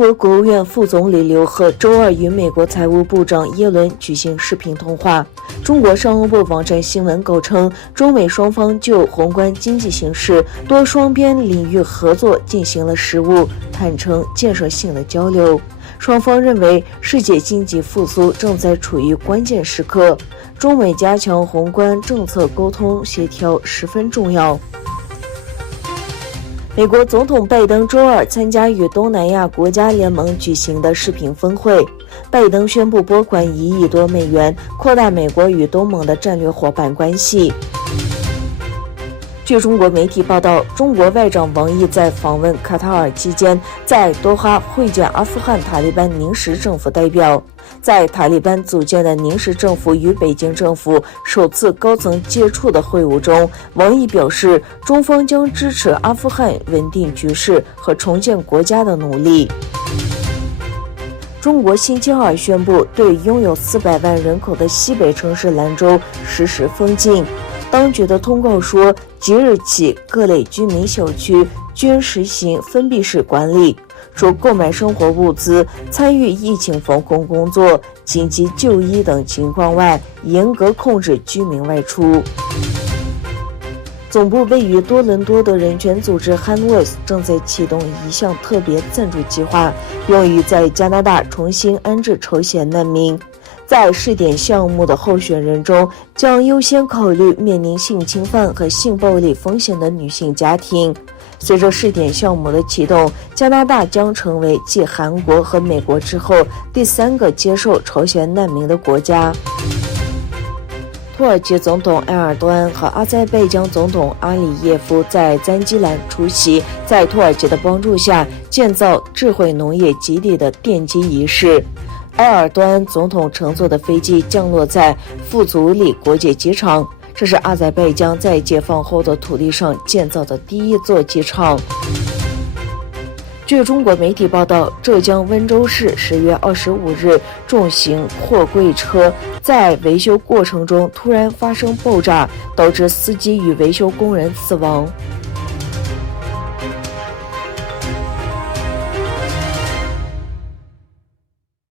国国务院副总理刘鹤周二与美国财务部长耶伦举行视频通话。中国商务部网站新闻稿称，中美双方就宏观经济形势、多双边领域合作进行了实务、坦诚、建设性的交流。双方认为，世界经济复苏正在处于关键时刻，中美加强宏观政策沟通协调十分重要。美国总统拜登周二参加与东南亚国家联盟举行的视频峰会，拜登宣布拨款1亿多美元，扩大美国与东盟的战略伙伴关系。据中国媒体报道，中国外长王毅在访问卡塔尔期间，在多哈会见阿富汗塔利班临时政府代表。在塔利班组建的临时政府与北京政府首次高层接触的会晤中，王毅表示，中方将支持阿富汗稳定局势和重建国家的努力。中国星期二宣布对拥有400万人口的西北城市兰州实施封禁。当局的通告说，即日起各类居民小区均实行封闭式管理，除购买生活物资、参与疫情防控工作、紧急就医等情况外，严格控制居民外出。总部位于多伦多的人权组织 Handvoice 正在启动一项特别赞助计划，用于在加拿大重新安置朝鲜难民。在试点项目的候选人中，将优先考虑面临性侵犯和性暴力风险的女性家庭。随着试点项目的启动，加拿大将成为继韩国和美国之后第3个接受朝鲜难民的国家。土耳其总统埃尔多安和阿塞拜疆总统阿里耶夫在赞基兰出席在土耳其的帮助下建造智慧农业基地的奠基仪式。埃尔多安总统乘坐的飞机降落在富足里国际机场，这是阿塞拜疆在解放后的土地上建造的第一座机场。据中国媒体报道，浙江温州市10月25日，重型货柜车在维修过程中突然发生爆炸，导致司机与维修工人死亡。